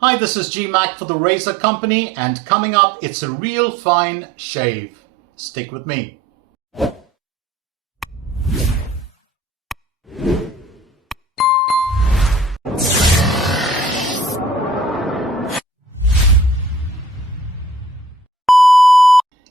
Hi, this is Gmac for the Razor Company, and coming up, it's a real fine shave. Stick with me.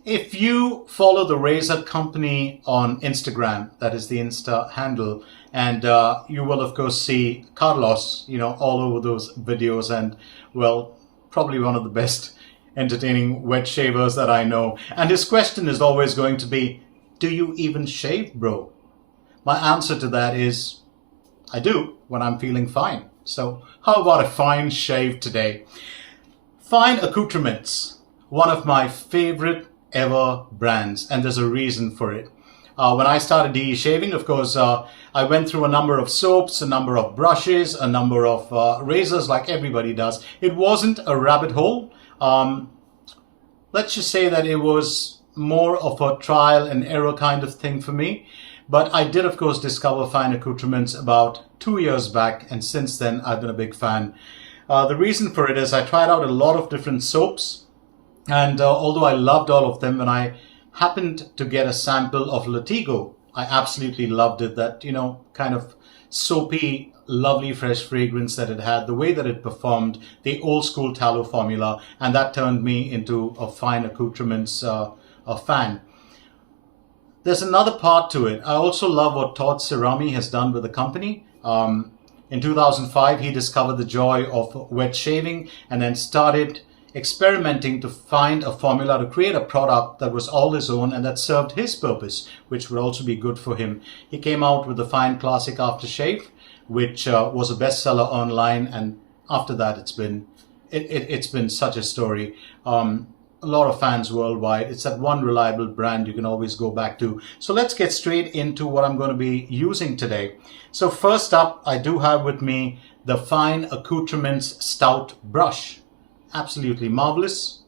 If you follow the Razor Company on Instagram, that is the Insta handle, and you will of course see Carlos, all over those videos, and well, probably one of the best entertaining wet shavers that I know. And his question is always going to be, do you even shave, bro? My answer to that is, I do when I'm feeling fine. So how about a fine shave today? Fine Accoutrements, one of my favorite ever brands, and there's a reason for it. When I started DE shaving, of course, I went through a number of soaps, a number of brushes, a number of razors, like everybody does. It wasn't a rabbit hole. Let's just say that it was more of a trial and error kind of thing for me. But I did, of course, discover Fine Accoutrements about 2 years back, and since then I've been a big fan. The reason for it is I tried out a lot of different soaps, and although I loved all of them, when I happened to get a sample of Latigo, I absolutely loved it. That, kind of soapy, lovely, fresh fragrance that it had, the way that it performed, the old school tallow formula, and that turned me into a Fine Accoutrements a fan. There's another part to it. I also love what Todd Cerami has done with the company. In 2005, he discovered the joy of wet shaving and then started experimenting to find a formula to create a product that was all his own and that served his purpose, which would also be good for him. He came out with the Fine Classic Aftershave, which was a bestseller online, and after that it's been such a story. A lot of fans worldwide. It's that one reliable brand you can always go back to. So let's get straight into what I'm going to be using today. So first up, I do have with me the Fine Accoutrements Stout brush. Absolutely marvelous.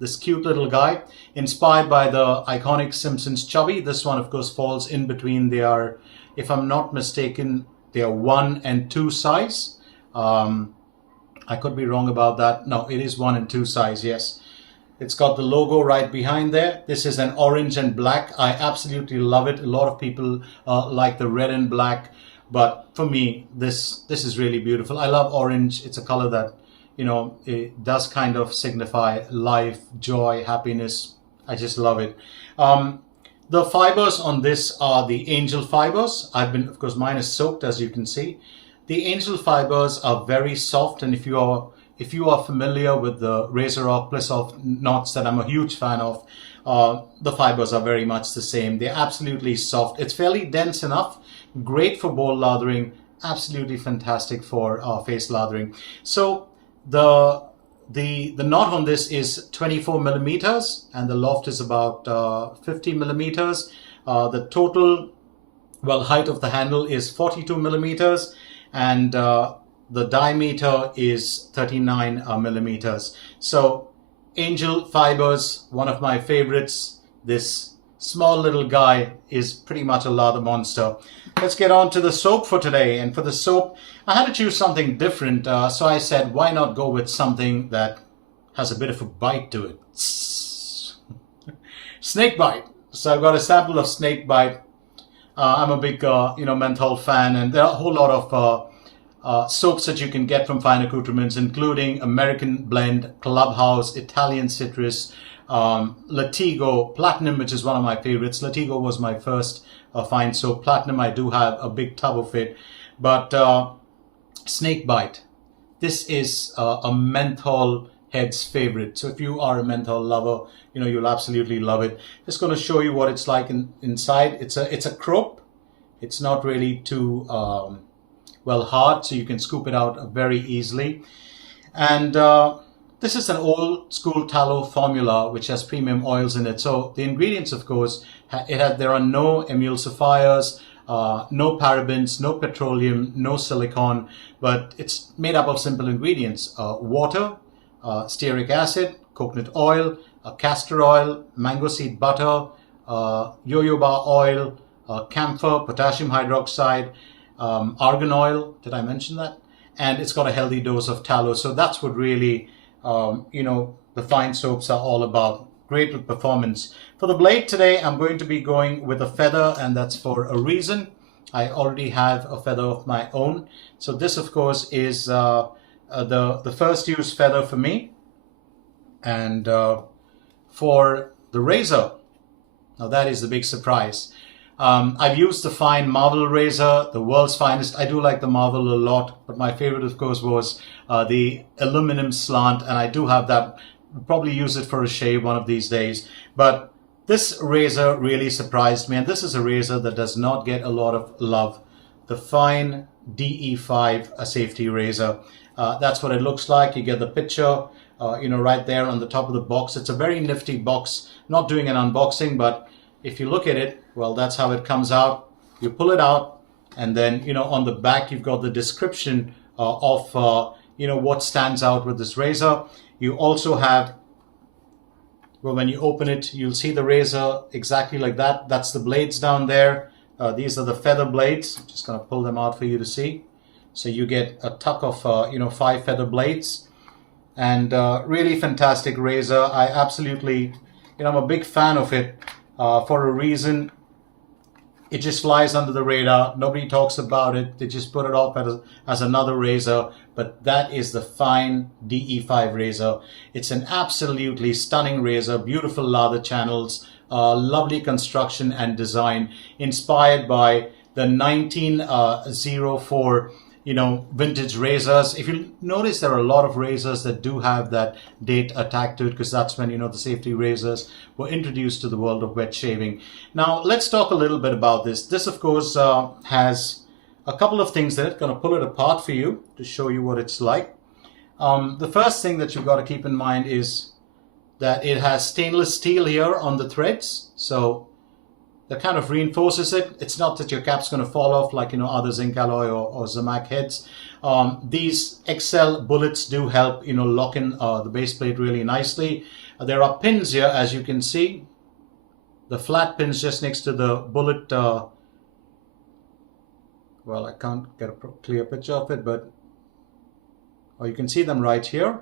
This cute little guy, inspired by the iconic Simpsons Chubby. This one, of course, falls in between their, if I'm not mistaken, their 1 and 2 size. I could be wrong about that. No, it is 1 and 2 size, yes. It's got the logo right behind there. This is an orange and black. I absolutely love it. A lot of people like the red and black, but for me, this is really beautiful. I love orange. It's a color that, it does kind of signify life, joy, happiness. I just love it. The fibers on this are the angel fibers. Of course, mine is soaked, as you can see. The angel fibers are very soft, and if you are familiar with the Razor Bliss Off knots that I'm a huge fan of, the fibers are very much the same. They're absolutely soft. It's fairly dense enough, great for bowl lathering, absolutely fantastic for face lathering. So the knot on this is 24 millimeters, and the loft is about 50 millimeters. The total, height of the handle is 42 millimeters, and the diameter is 39 millimeters. So angel fibers, one of my favorites. This small little guy is pretty much a lather monster. Let's get on to the soap for today. And for the soap, I had to choose something different. So I said, why not go with something that has a bit of a bite to it? Snake bite. So I've got a sample of snake bite. I'm a big, menthol fan, and there are a whole lot of soaps that you can get from Fine Accoutrements, including American Blend, Clubhouse, Italian Citrus, Latigo, Platinum, which is one of my favorites. Latigo was my first fine soap. Platinum, I do have a big tub of it. But snake bite, this is a menthol head's favorite. So if you are a menthol lover, you'll absolutely love it. Just going to show you what it's like inside. It's a crope. It's not really too hard, so you can scoop it out very easily. And this is an old school tallow formula which has premium oils in it. So the ingredients, of course, there are no emulsifiers, no parabens, no petroleum, no silicone, but it's made up of simple ingredients: water, stearic acid, coconut oil, castor oil, mango seed butter, jojoba oil, camphor, potassium hydroxide, argan oil. Did I mention that? and it's got a healthy dose of tallow. So that's what really, the fine soaps are all about. Great with performance. For the blade today, I'm going to be going with a feather, and that's for a reason. I already have a feather of my own. So this, of course, is the first use feather for me. And for the razor, now that is the big surprise. I've used the Fine Marvel razor, the world's finest. I do like the Marvel a lot, but my favorite, of course, was the aluminum slant, and I do have that. I'll probably use it for a shave one of these days. But this razor really surprised me, and this is a razor that does not get a lot of love. The Fine DE5, a safety razor. That's what it looks like. You get the picture, right there on the top of the box. It's a very nifty box. Not doing an unboxing, but if you look at it, well, that's how it comes out. You pull it out, and then, on the back, you've got the description of, what stands out with this razor. You also have, well, when you open it, you'll see the razor exactly like that. That's the blades down there. These are the feather blades. I'm just going to pull them out for you to see. So you get a tuck of, 5 feather blades, and really fantastic razor. I absolutely, I'm a big fan of it for a reason. It just flies under the radar. Nobody talks about it. They just put it off as another razor. But that is the Fine DE5 razor. It's an absolutely stunning razor. Beautiful lather channels. Lovely construction and design. Inspired by the 1904 vintage razors. If you notice, there are a lot of razors that do have that date attached to it, because that's when, the safety razors were introduced to the world of wet shaving. Now, let's talk a little bit about this. This, of course, has a couple of things in it. Going to pull it apart for you to show you what it's like. The first thing that you've got to keep in mind is that it has stainless steel here on the threads. So that kind of reinforces it. It's not that your cap's going to fall off like, other zinc alloy or Gmac heads. These XL bullets do help, lock in the base plate really nicely. There are pins here, as you can see. The flat pins just next to the bullet. Well, I can't get a clear picture of it, but you can see them right here.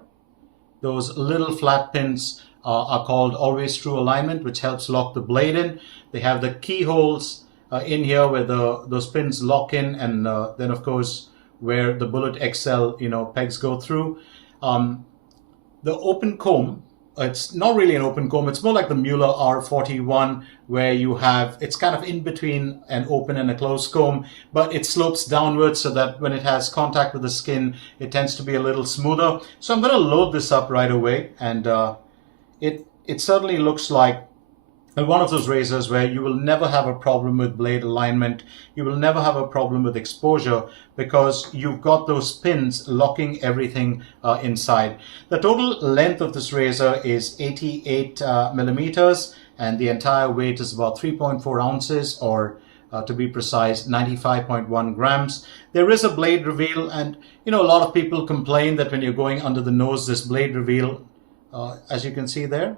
Those little flat pins are called always true alignment, which helps lock the blade in. They have the keyholes in here where those pins lock in, and then of course where the Bullet XL pegs go through. The open comb, it's not really an open comb, it's more like the Mueller R41, where you have, it's kind of in between an open and a closed comb, but it slopes downwards so that when it has contact with the skin, it tends to be a little smoother. So I'm going to load this up right away, and it certainly looks like one of those razors where you will never have a problem with blade alignment. You will never have a problem with exposure, because you've got those pins locking everything inside. The total length of this razor is 88 millimeters, and the entire weight is about 3.4 ounces, or to be precise, 95.1 grams. There is a blade reveal, and a lot of people complain that when you're going under the nose, this blade reveal, as you can see there,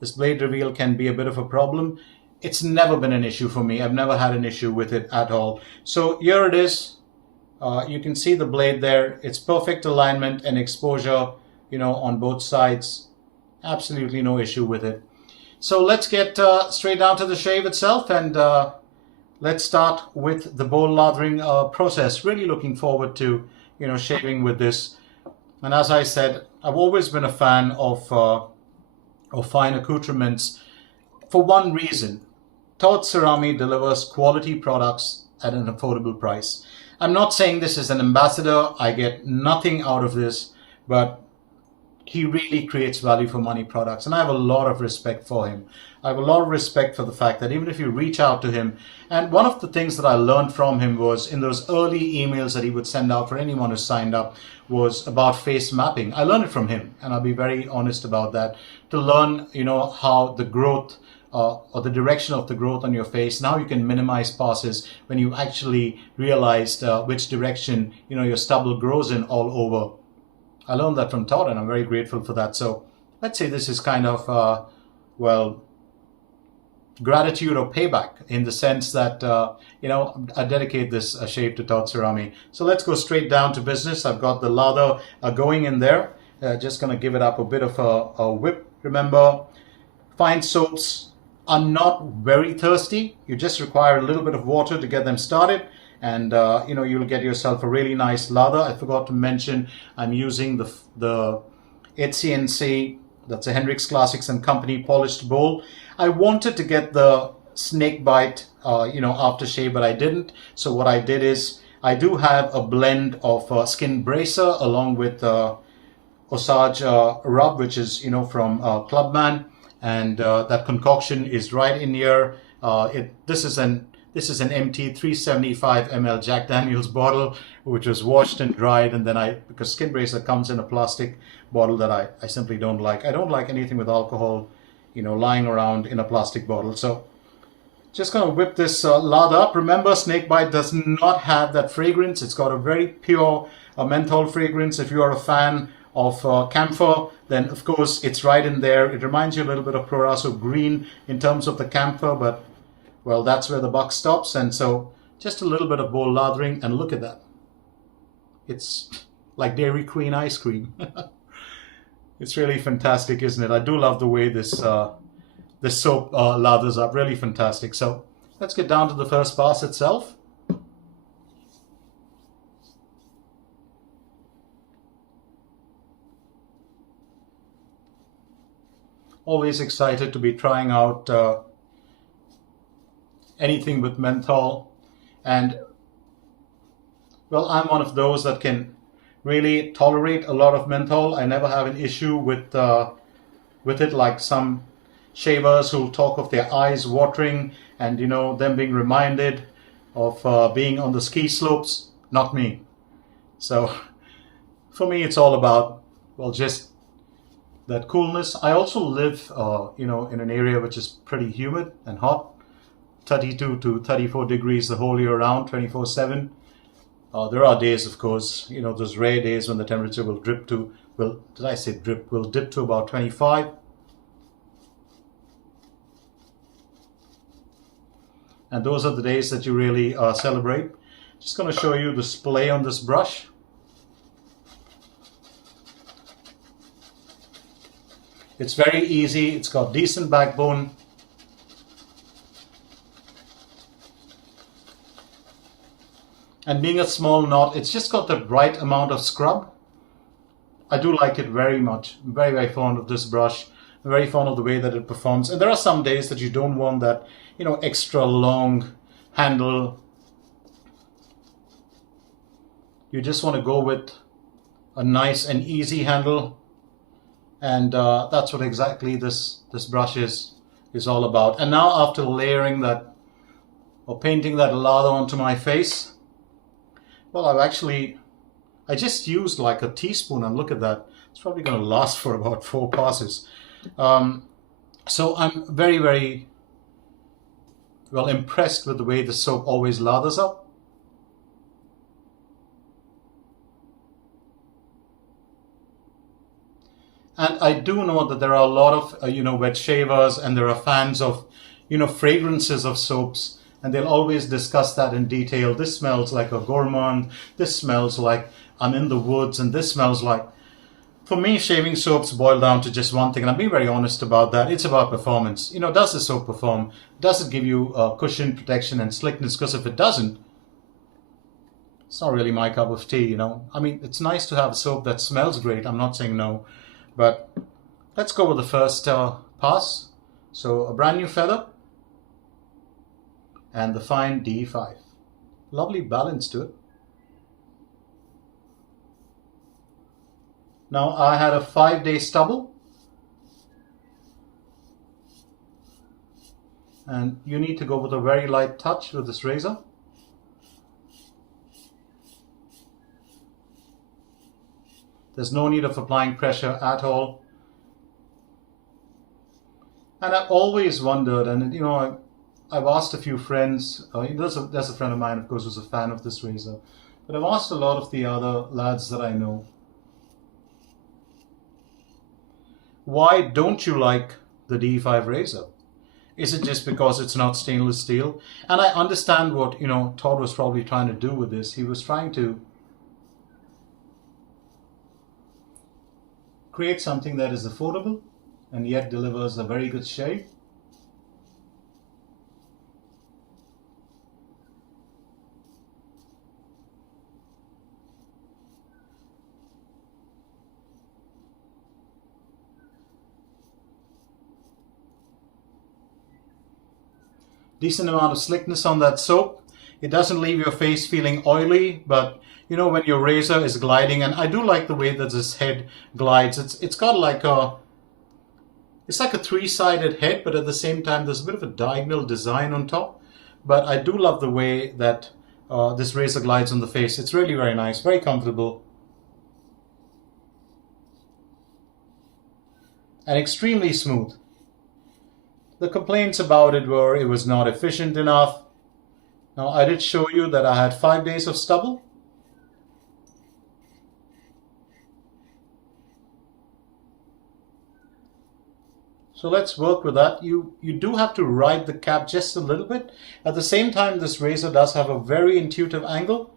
this blade reveal can be a bit of a problem. It's never been an issue for me. I've never had an issue with it at all. So here it is. You can see the blade there. It's perfect alignment and exposure, on both sides. Absolutely no issue with it. So let's get straight down to the shave itself, and let's start with the bowl lathering process. Really looking forward to, shaving with this. And as I said, I've always been a fan of Fine Accoutrements for one reason. Todd Cerami delivers quality products at an affordable price. I'm not saying this as an ambassador. I get nothing out of this, but he really creates value for money products, and I have a lot of respect for him. I have a lot of respect for the fact that even if you reach out to him, and one of the things that I learned from him was in those early emails that he would send out for anyone who signed up was about face mapping. I learned it from him, and I'll be very honest about that, to learn, how the growth or the direction of the growth on your face, and how you can minimize passes when you actually realized which direction, your stubble grows in all over. I learned that from Todd, and I'm very grateful for that. So let's say this is kind of, gratitude or payback, in the sense that, I dedicate this shave to Totsurami. So let's go straight down to business. I've got the lather going in there. Just going to give it up a bit of a whip. Remember, fine soaps are not very thirsty. You just require a little bit of water to get them started. And, you'll get yourself a really nice lather. I forgot to mention, I'm using the HCNC, that's a Hendrix Classics and Company polished bowl. I wanted to get the snake bite, aftershave, but I didn't. So what I did is, I do have a blend of skin bracer along with Osage rub, which is, from Clubman. And that concoction is right in here. This is an empty 375 ml Jack Daniels bottle, which was washed and dried, and then because Skin Bracer comes in a plastic bottle that I simply don't like. I don't like anything with alcohol, lying around in a plastic bottle. So just gonna whip this lather up. Remember, snakebite does not have that fragrance. It's got a very pure menthol fragrance. If you are a fan of camphor, then of course it's right in there. It reminds you a little bit of Proraso green in terms of the camphor, but well, that's where the buck stops. And so just a little bit of bowl lathering, and look at that. It's like Dairy Queen ice cream. It's really fantastic, isn't it? I do love the way this soap lathers up. Really fantastic. So let's get down to the first pass itself. Always excited to be trying out anything with menthol. And well, I'm one of those that can really tolerate a lot of menthol. I never have an issue with it, like some shavers who talk of their eyes watering and them being reminded of being on the ski slopes. Not me. So for me, it's all about, well, just that coolness. I also live in an area which is pretty humid and hot, 32 to 34 degrees the whole year round, 24/7. There are days, of course, those rare days when the temperature will dip to about 25. And those are the days that you really celebrate. Just going to show you the splay on this brush. It's very easy. It's got decent backbone. And being a small knot, it's just got the right amount of scrub. I do like it very much. I'm very, very fond of this brush. I'm very fond of the way that it performs. And there are some days that you don't want that, extra long handle. You just want to go with a nice and easy handle. And that's what exactly this brush is all about. And now, after layering that or painting that lather onto my face, well, I just used like a teaspoon, and look at that. It's probably going to last for about 4 passes. So I'm very, very well impressed with the way the soap always lathers up. And I do know that there are a lot of, wet shavers, and there are fans of, fragrances of soaps. And they'll always discuss that in detail. This smells like a gourmand. This smells like I'm in the woods. And this smells like... For me, shaving soaps boil down to just one thing. And I'll be very honest about that. It's about performance. Does the soap perform? Does it give you cushion, protection, and slickness? Because if it doesn't, it's not really my cup of tea, I mean, it's nice to have a soap that smells great. I'm not saying no. But let's go with the first pass. So a brand new feather. And the fine D5. Lovely balance to it. Now I had a 5-day stubble. And you need to go with a very light touch with this razor. There's no need of applying pressure at all. And I've always wondered, and I've asked a few friends, there's a friend of mine, of course, who's a fan of this razor, but I've asked a lot of the other lads that I know, why don't you like the D5 razor? Is it just because it's not stainless steel? And I understand what, Todd was probably trying to do with this. He was trying to create something that is affordable and yet delivers a very good shave. Decent amount of slickness on that soap. It doesn't leave your face feeling oily, but when your razor is gliding, and I do like the way that this head glides. It's got like it's like a three-sided head, but at the same time there's a bit of a diagonal design on top. But I do love the way that this razor glides on the face. It's really very nice, very comfortable, and extremely smooth. The complaints about it were it was not efficient enough. Now, I did show you that I had 5 days of stubble. So let's work with that. You do have to ride the cap just a little bit. At the same time, this razor does have a very intuitive angle.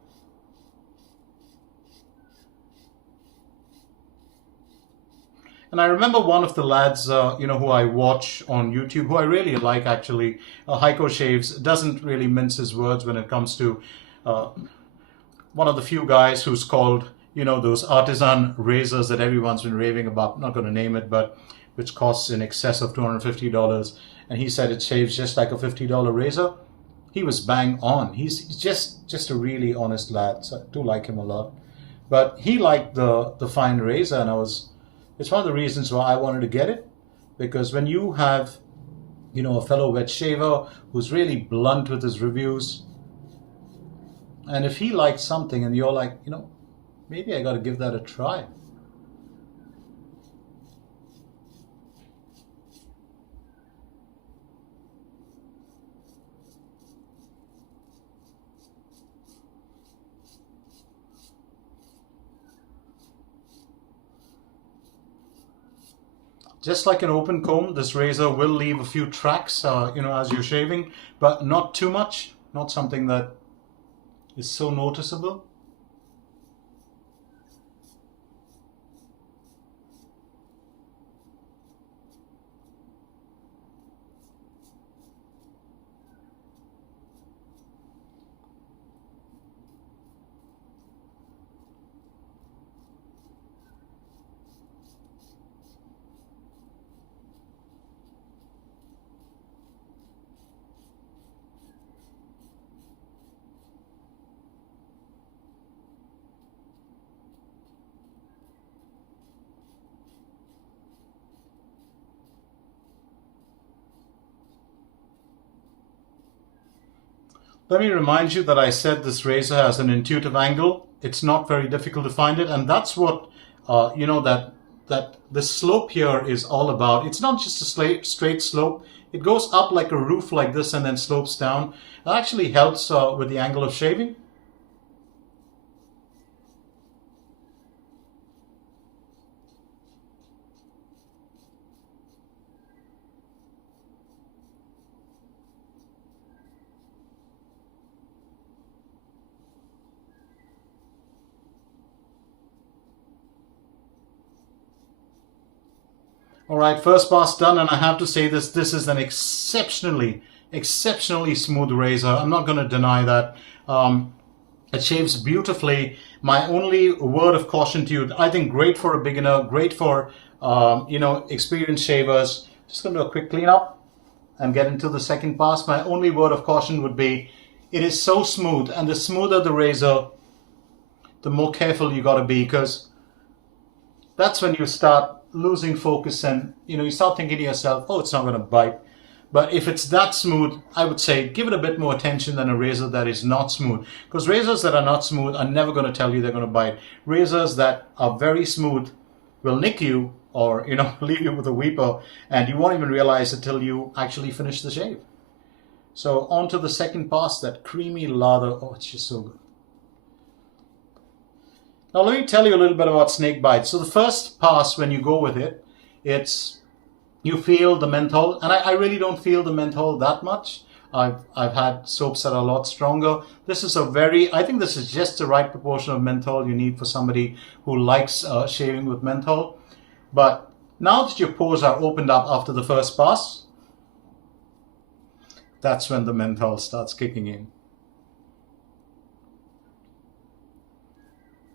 And I remember one of the lads, who I watch on YouTube, who I really like actually, Heiko Shaves, doesn't really mince his words when it comes to one of the few guys who's called, those artisan razors that everyone's been raving about. I'm not going to name it, but which costs in excess of $250. And he said it shaves just like a $50 razor. He was bang on. He's just a really honest lad. So I do like him a lot. But he liked the Fine razor, and it's one of the reasons why I wanted to get it, because when you have, a fellow wet shaver who's really blunt with his reviews, and if he likes something and you're like, maybe I got to give that a try. Just like an open comb, this razor will leave a few tracks, as you're shaving, but not too much, not something that is so noticeable. Let me remind you that I said this razor has an intuitive angle. It's not very difficult to find it, and that's what that the slope here is all about. It's not just a straight slope. It goes up like a roof like this and then slopes down. It actually helps with the angle of shaving. All right, first pass done, and I have to say this is an exceptionally smooth razor. I'm not going to deny that. It shaves beautifully. My only word of caution to you, I think great for a beginner, great for experienced shavers. Just going to do a quick cleanup and get into the second pass. My only word of caution would be, it is so smooth, and the smoother the razor, the more careful you got to be, because that's when you start losing focus and you start thinking to yourself, oh, it's not going to bite. But if it's that smooth, I would say give it a bit more attention than a razor that is not smooth, because razors that are not smooth are never going to tell you they're going to bite. Razors that are very smooth will nick you, or leave you with a weeper, and you won't even realize it till you actually finish the shave. So on to the second pass, that creamy lather. Oh, it's just so good. Now let me tell you a little bit about snake bites. So the first pass, when you go with it, it's You feel the menthol, and I really don't feel the menthol that much. I've had soaps that are a lot stronger. This is I think this is just the right proportion of menthol you need for somebody who likes shaving with menthol. But now that your pores are opened up after the first pass, that's when the menthol starts kicking in.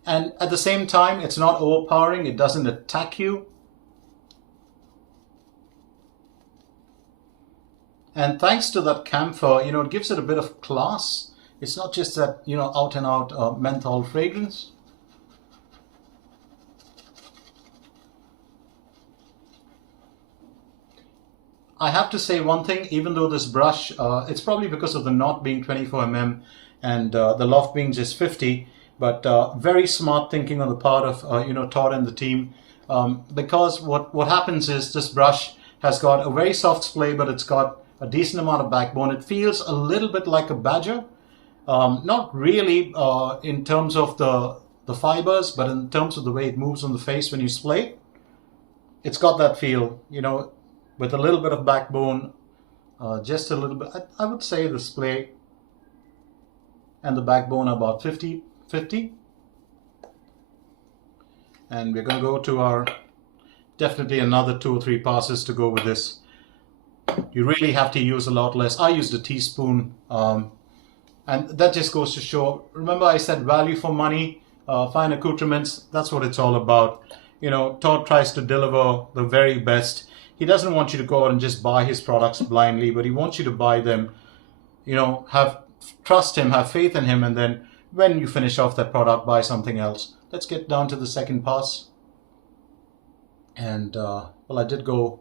And at the same time, it's not overpowering. It doesn't attack you. And thanks to that camphor, it gives it a bit of class. It's not just that, out and out menthol fragrance. I have to say one thing, even though this brush, it's probably because of the knot being 24 mm and the loft being just 50, but very smart thinking on the part of, Todd and the team. Because what happens is this brush has got a very soft splay, but it's got a decent amount of backbone. It feels a little bit like a badger. Not really in terms of the fibers, but in terms of the way it moves on the face when you splay. It's got that feel, with a little bit of backbone, just a little bit. I would say the splay and the backbone are about 50-50. And we're going to go to our, definitely another 2 or 3 passes to go with this. You really have to use a lot less. I used a teaspoon, and that just goes to show, remember I said value for money, Fine Accoutrements, that's what it's all about. Todd tries to deliver the very best. He doesn't want you to go out and just buy his products blindly, but he wants you to buy them, trust him, have faith in him, and then when you finish off that product, buy something else. Let's get down to the second pass. And, well, I did go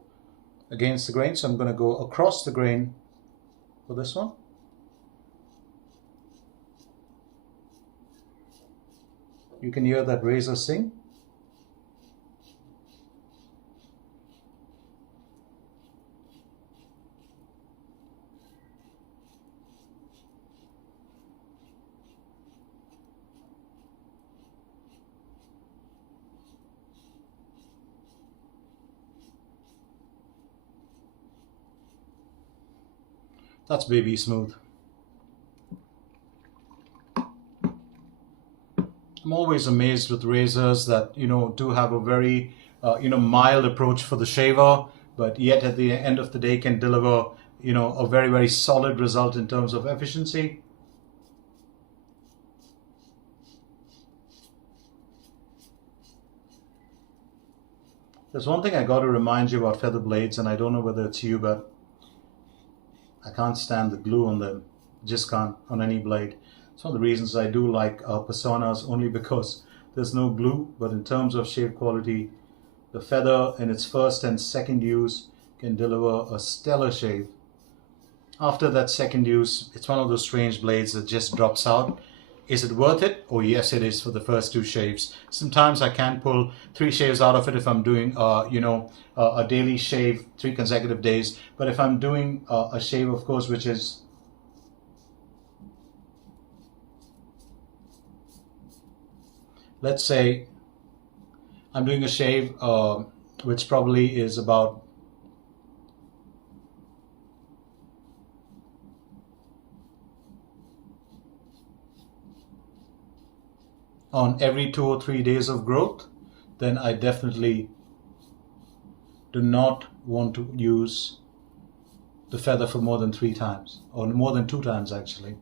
against the grain, so I'm going to go across the grain for this one. You can hear that razor sing. That's baby smooth. I'm always amazed with razors that, do have a very, mild approach for the shaver, but yet at the end of the day can deliver, a very, very solid result in terms of efficiency. There's one thing I got to remind you about feather blades, and I don't know whether it's you, but I can't stand the glue on them. Just can't on any blade. It's one of the reasons I do like Personas, only because there's no glue. But in terms of shave quality, the feather in its first and second use can deliver a stellar shave. After that second use, it's one of those strange blades that just drops out. Is it worth it? Oh yes, it is for the first 2 shaves. Sometimes I can pull 3 shaves out of it if I'm doing, a daily shave, 3 consecutive days. But if I'm doing a shave, of course, which is, let's say, I'm doing a shave which probably is about on every 2 or 3 days of growth, then I definitely do not want to use the feather for more than 3 times, or more than 2 times actually.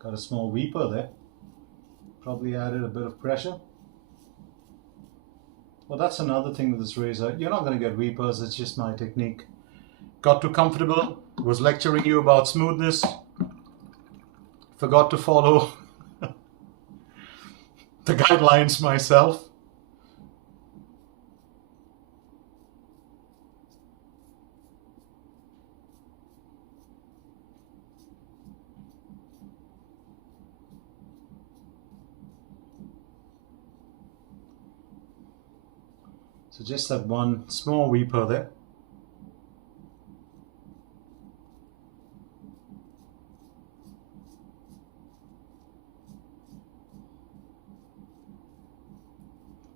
Got a small weeper there. Probably added a bit of pressure. Well, that's another thing with this razor. You're not going to get weepers, it's just my technique. Got too comfortable, was lecturing you about smoothness, forgot to follow the guidelines myself. So just that one small weeper there.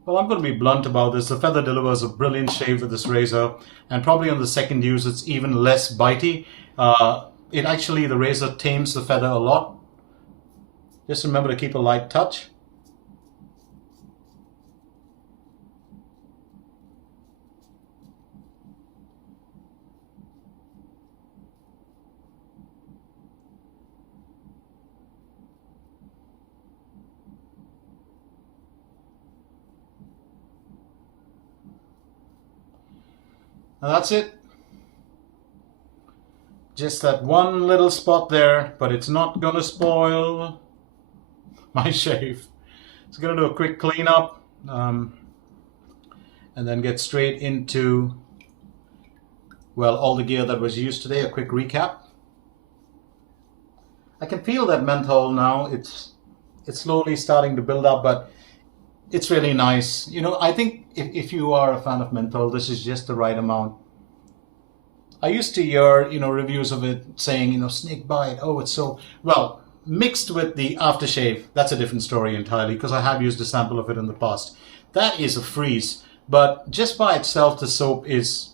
Well, I'm going to be blunt about this. The feather delivers a brilliant shave with this razor, and probably on the second use it's even less bitey. The razor tames the feather a lot. Just remember to keep a light touch. And that's it. Just that one little spot there, but it's not going to spoil my shave. It's going to do a quick cleanup and then get straight into, well, all the gear that was used today. A quick recap. I can feel that menthol now. It's slowly starting to build up, but it's really nice. You know, I think if you are a fan of menthol, this is just the right amount. I used to hear, reviews of it saying, snake bite, oh, it's so, well, mixed with the aftershave. That's a different story entirely, because I have used a sample of it in the past. That is a freeze, but just by itself, the soap is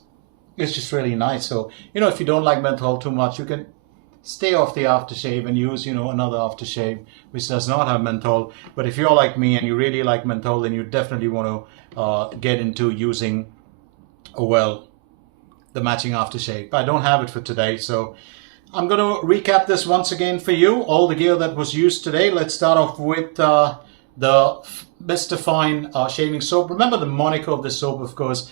just really nice. So, if you don't like menthol too much, you can stay off the aftershave and use, another aftershave which does not have menthol. But if you're like me and you really like menthol, then you definitely want to get into using, the matching aftershave. I don't have it for today, so I'm going to recap this once again for you. All the gear that was used today. Let's start off with the Mr. Fine shaving soap. Remember, the moniker of this soap, of course,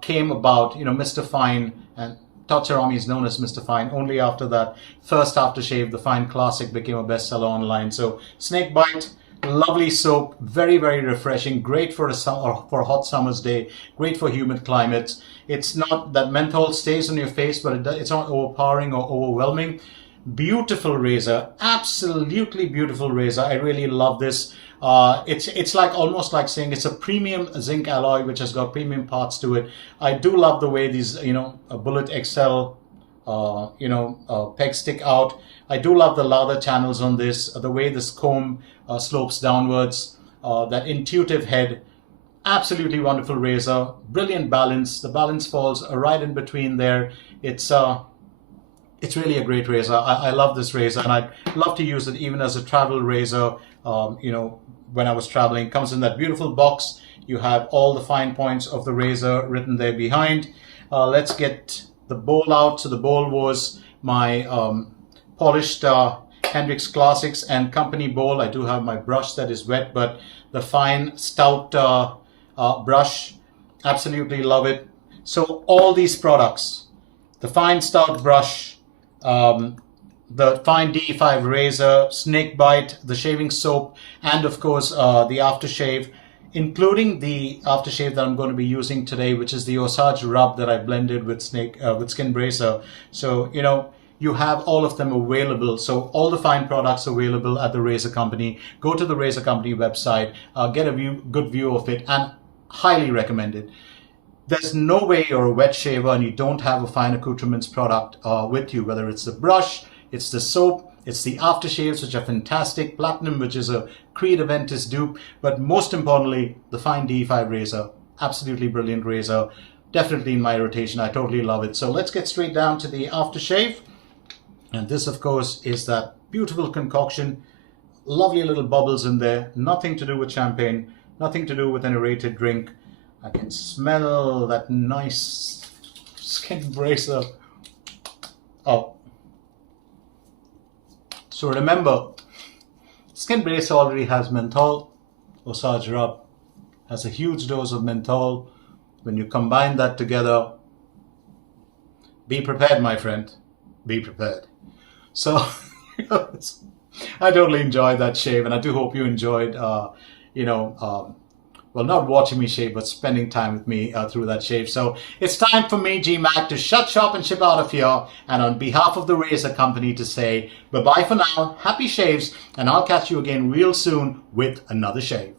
came about, Mr. Fine, and Totcherami is known as Mr. Fine. Only after that first aftershave, the Fine Classic became a bestseller online. So Snake Bite, lovely soap, very, very refreshing, great for a hot summer's day, great for humid climates. It's not that menthol stays on your face, but it's not overpowering or overwhelming. Beautiful razor, absolutely beautiful razor. I really love this. It's like almost like saying it's a premium zinc alloy which has got premium parts to it. I do love the way these a Bullet XL pegs stick out. I do love the lather channels on this, the way this comb slopes downwards, that intuitive head. Absolutely wonderful razor, brilliant balance. The balance falls right in between there. It's really a great razor. I love this razor, and I'd love to use it even as a travel razor. When I was traveling, it comes in that beautiful box. You have all the fine points of the razor written there behind. Let's get the bowl out. So the bowl was my polished Hendrix Classics and Company bowl. I do have my brush that is wet, but the fine Stout brush, absolutely love it. So all these products, the fine Stout brush, the fine DE5 razor, Snake Bite, the shaving soap, and of course the aftershave, including the aftershave that I'm going to be using today, which is the Osage rub that I blended with Skin Bracer. So you have all of them available. So all the fine products available at the Razor Company. Go to the Razor Company website, get a good view of it, and highly recommend it. There's no way you're a wet shaver and you don't have a Fine Accoutrements product with you, whether it's the brush, it's the soap, it's the aftershaves, which are fantastic, Platinum, which is a Creed Aventus dupe, but most importantly, the Fine DE5 razor. Absolutely brilliant razor. Definitely in my rotation. I totally love it. So let's get straight down to the aftershave. And this, of course, is that beautiful concoction. Lovely little bubbles in there. Nothing to do with champagne. Nothing to do with an aerated drink. I can smell that nice Skin Bracer. Oh. So remember, Skin Bracer already has menthol. Osage Rub has a huge dose of menthol. When you combine that together, be prepared, my friend. Be prepared. So I totally enjoyed that shave, and I do hope you enjoyed well, not watching me shave, but spending time with me through that shave. So it's time for me, Gmac, to shut shop and ship out of here. And on behalf of the Razor Company to say bye-bye for now, happy shaves, and I'll catch you again real soon with another shave.